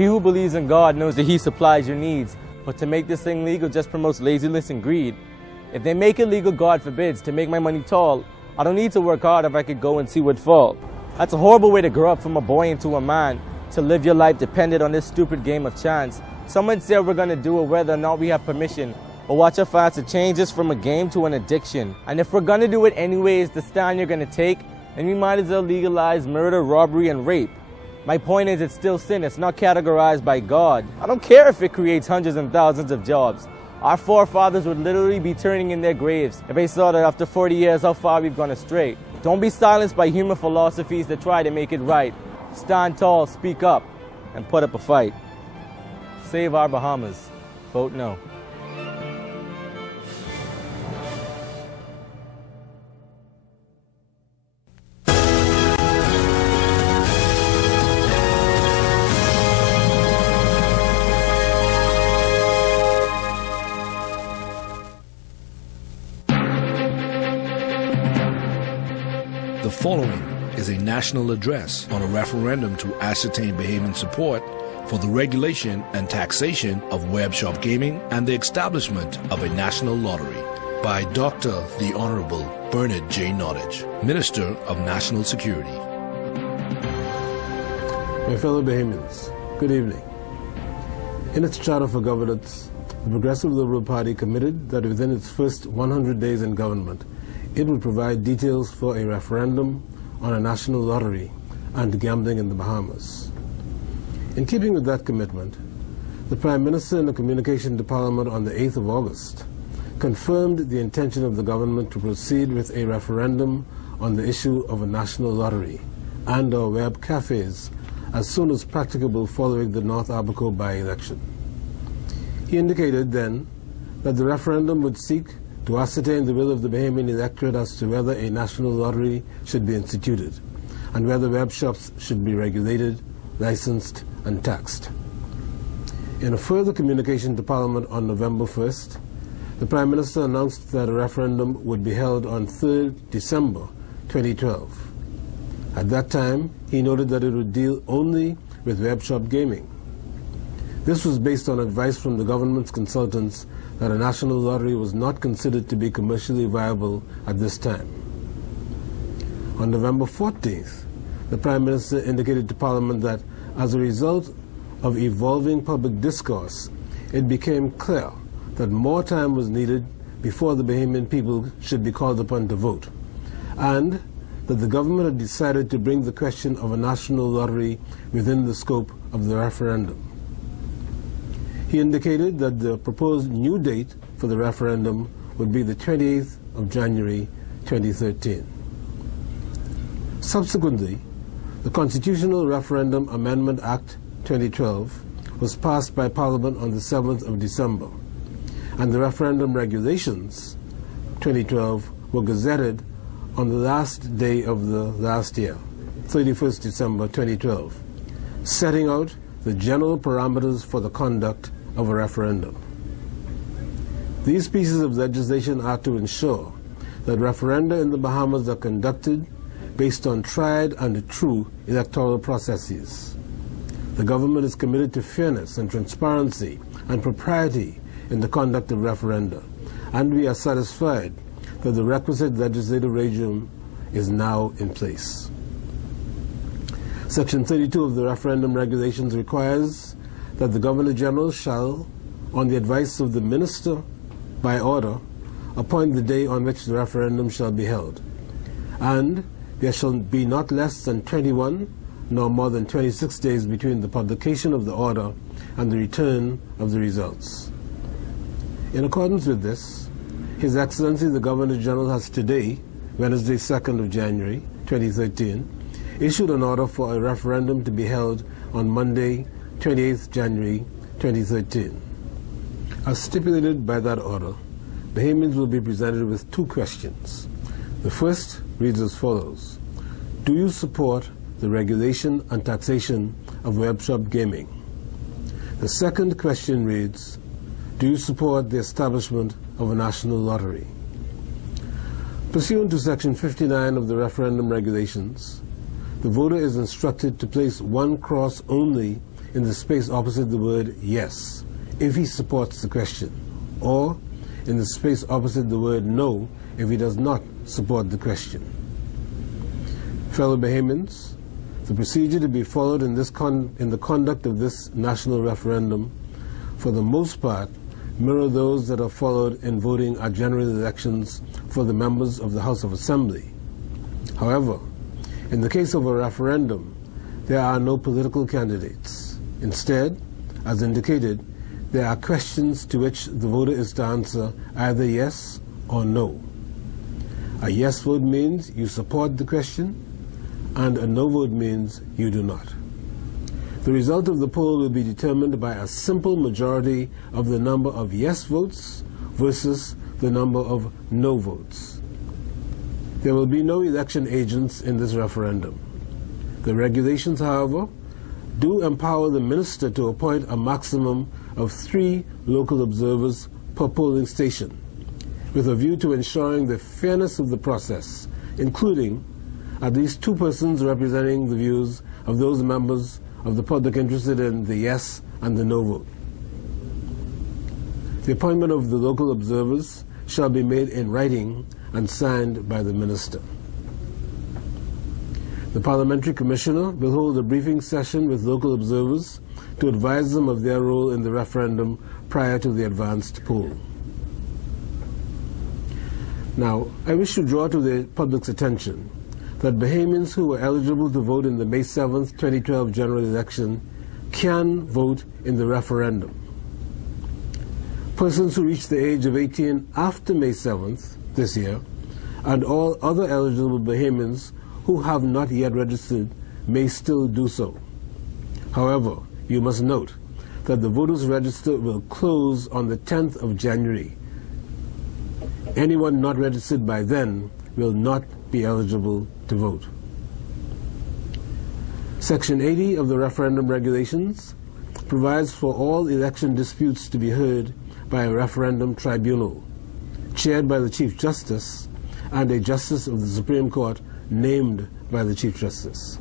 He who believes in God knows that He supplies your needs, but to make this thing legal just promotes laziness and greed. If they make it legal, God forbids, to make my money tall, I don't need to work hard if I could go and see what fall. That's a horrible way to grow up from a boy into a man, to live your life dependent on this stupid game of chance. Someone said we're gonna do it whether or not we have permission, but watch our fast to change this from a game to an addiction. And if we're gonna do it anyways, the stand you're gonna take, then we might as well legalize murder, robbery, and rape. My point is, it's still sin. It's not categorized by God. I don't care if it creates hundreds and thousands of jobs. Our forefathers would literally be turning in their graves if they saw that after 40 years how far we've gone astray. Don't be silenced by human philosophies that try to make it right. Stand tall, speak up, and put up a fight. Save our Bahamas. Vote no. The following is a national address on a referendum to ascertain Bahamian support for the regulation and taxation of web shop gaming and the establishment of a national lottery by Dr. the Honorable Bernard J. Nottage, Minister of National Security. My fellow Bahamians, good evening. In its charter for governance, the Progressive Liberal Party committed that within its first 100 days in government, it would provide details for a referendum on a national lottery and gambling in the Bahamas. In keeping with that commitment, the Prime Minister in a communication to Parliament on the 8th of August confirmed the intention of the government to proceed with a referendum on the issue of a national lottery and/or web cafes as soon as practicable following the North Abaco by-election. He indicated then that the referendum would seek to ascertain the will of the Bahamian electorate as to whether a national lottery should be instituted and whether web shops should be regulated, licensed, and taxed. In a further communication to Parliament on November 1st, the Prime Minister announced that a referendum would be held on 3rd December 2012. At that time, he noted that it would deal only with web shop gaming. This was based on advice from the government's consultants that a national lottery was not considered to be commercially viable at this time. On November 14th, the Prime Minister indicated to Parliament that as a result of evolving public discourse, it became clear that more time was needed before the Bahamian people should be called upon to vote, and that the government had decided to bring the question of a national lottery within the scope of the referendum. He indicated that the proposed new date for the referendum would be the 28th of January 2013. Subsequently, the Constitutional Referendum Amendment Act 2012 was passed by Parliament on the 7th of December, and the Referendum Regulations 2012 were gazetted on the last day of the last year, 31st December 2012, setting out the general parameters for the conduct of a referendum. These pieces of legislation are to ensure that referenda in the Bahamas are conducted based on tried and true electoral processes. The government is committed to fairness and transparency and propriety in the conduct of referenda, and we are satisfied that the requisite legislative regime is now in place. Section 32 of the Referendum Regulations requires that the Governor-General shall, on the advice of the Minister by order, appoint the day on which the referendum shall be held, and there shall be not less than 21 nor more than 26 days between the publication of the order and the return of the results. In accordance with this, His Excellency the Governor-General has today, Wednesday 2nd of January 2013, issued an order for a referendum to be held on Monday 28th January 2013. As stipulated by that order, Bahamians will be presented with two questions. The first reads as follows: do you support the regulation and taxation of web shop gaming? The second question reads, do you support the establishment of a national lottery? Pursuant to Section 59 of the Referendum Regulations, the voter is instructed to place one cross only in the space opposite the word yes if he supports the question, or in the space opposite the word no if he does not support the question. Fellow Bahamians, the procedure to be followed in the conduct of this national referendum, for the most part, mirror those that are followed in voting at general elections for the members of the House of Assembly. However, in the case of a referendum, there are no political candidates. Instead, as indicated, there are questions to which the voter is to answer either yes or no. A yes vote means you support the question, and a no vote means you do not. The result of the poll will be determined by a simple majority of the number of yes votes versus the number of no votes. There will be no election agents in this referendum. The regulations, however, do empower the minister to appoint a maximum of 3 local observers per polling station, with a view to ensuring the fairness of the process, including at least 2 persons representing the views of those members of the public interested in the yes and the no vote. The appointment of the local observers shall be made in writing and signed by the minister. The Parliamentary Commissioner will hold a briefing session with local observers to advise them of their role in the referendum prior to the advanced poll. Now, I wish to draw to the public's attention that Bahamians who were eligible to vote in the May 7th, 2012 general election can vote in the referendum. Persons who reach the age of 18 after May 7th this year, and all other eligible Bahamians who have not yet registered may still do so. However, you must note that the voters register will close on the 10th of January. Anyone not registered by then will not be eligible to vote. Section 80 of the referendum regulations provides for all election disputes to be heard by a referendum tribunal, chaired by the Chief Justice and a Justice of the Supreme Court named by the Chief Justice.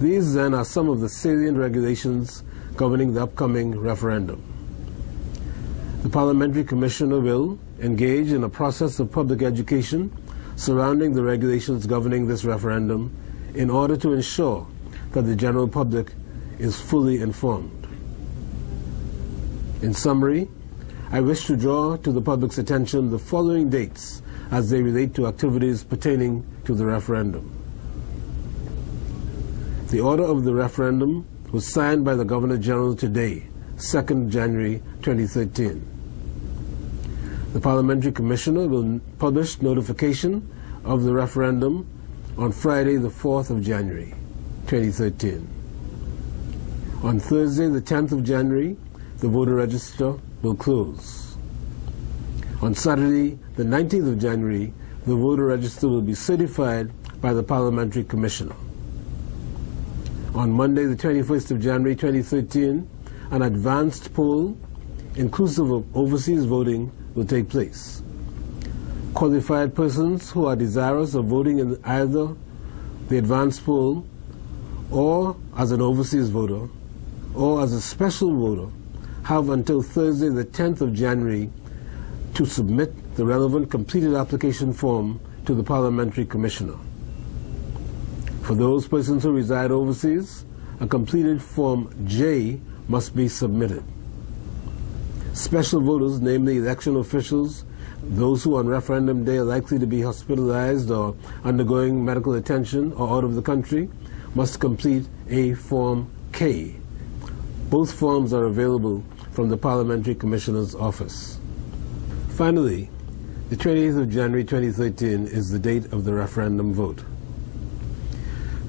These then are some of the salient regulations governing the upcoming referendum. The Parliamentary Commissioner will engage in a process of public education surrounding the regulations governing this referendum in order to ensure that the general public is fully informed. In summary, I wish to draw to the public's attention the following dates as they relate to activities pertaining to the referendum. The order of the referendum was signed by the Governor-General today, 2nd January 2013. The Parliamentary Commissioner will publish notification of the referendum on Friday, the 4th of January, 2013. On Thursday, the 10th of January, the voter register will close. On Saturday, the 19th of January, the voter register will be certified by the Parliamentary Commissioner. On Monday, the 21st of January, 2013, an advanced poll, inclusive of overseas voting, will take place. Qualified persons who are desirous of voting in either the advanced poll or as an overseas voter or as a special voter have until Thursday, the 10th of January, to submit the relevant completed application form to the Parliamentary Commissioner. For those persons who reside overseas, a completed Form J must be submitted. Special voters, namely election officials, those who on referendum day are likely to be hospitalized or undergoing medical attention or out of the country, must complete a Form K. Both forms are available from the Parliamentary Commissioner's office. Finally, the 28th of January 2013 is the date of the referendum vote.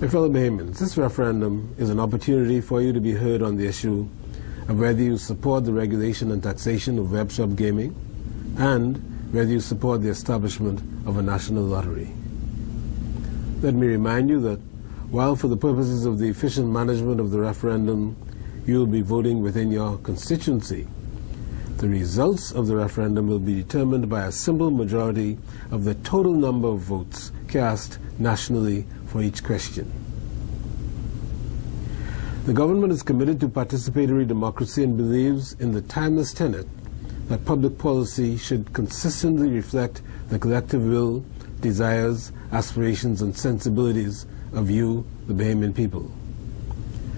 My fellow Bahamians, this referendum is an opportunity for you to be heard on the issue of whether you support the regulation and taxation of web shop gaming and whether you support the establishment of a national lottery. Let me remind you that while for the purposes of the efficient management of the referendum, you will be voting within your constituency, the results of the referendum will be determined by a simple majority of the total number of votes cast nationally for each question. The government is committed to participatory democracy and believes in the timeless tenet that public policy should consistently reflect the collective will, desires, aspirations, and sensibilities of you, the Bahamian people.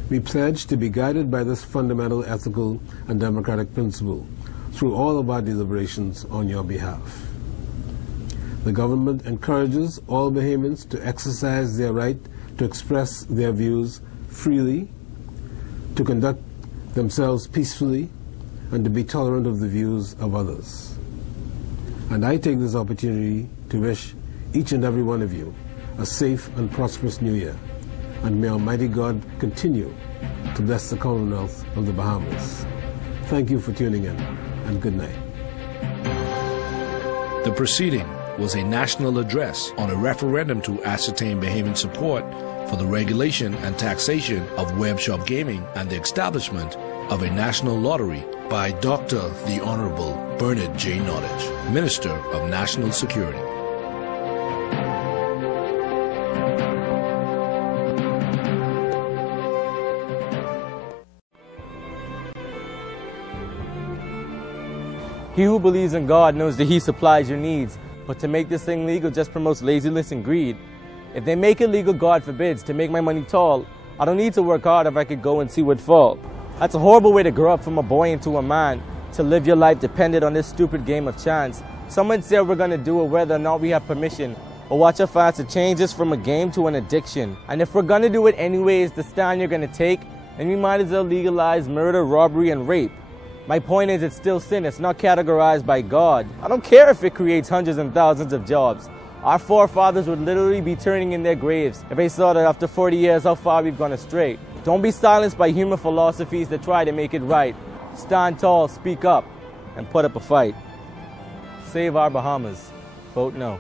We pledge to be guided by this fundamental ethical and democratic principle through all of our deliberations on your behalf. The government encourages all Bahamians to exercise their right to express their views freely, to conduct themselves peacefully, and to be tolerant of the views of others. And I take this opportunity to wish each and every one of you a safe and prosperous New Year, and may Almighty God continue to bless the Commonwealth of the Bahamas. Thank you for tuning in, and good night. The proceeding was a national address on a referendum to ascertain Bahamian support for the regulation and taxation of web shop gaming and the establishment of a national lottery by Dr. the Honorable Bernard J. Nottage, Minister of National Security. He who believes in God knows that He supplies your needs, but to make this thing legal just promotes laziness and greed. If they make it legal, God forbids, to make my money tall, I don't need to work hard if I could go and see what fall. That's a horrible way to grow up from a boy into a man, to live your life dependent on this stupid game of chance. Someone said we're going to do it whether or not we have permission, but watch how fast it changes from a game to an addiction. And if we're going to do it anyways, the stand you're going to take, then we might as well legalize murder, robbery, and rape. My point is, it's still sin. It's not categorized by God. I don't care if it creates hundreds and thousands of jobs. Our forefathers would literally be turning in their graves if they saw that after 40 years how far we've gone astray. Don't be silenced by human philosophies that try to make it right. Stand tall, speak up, and put up a fight. Save our Bahamas. Vote no.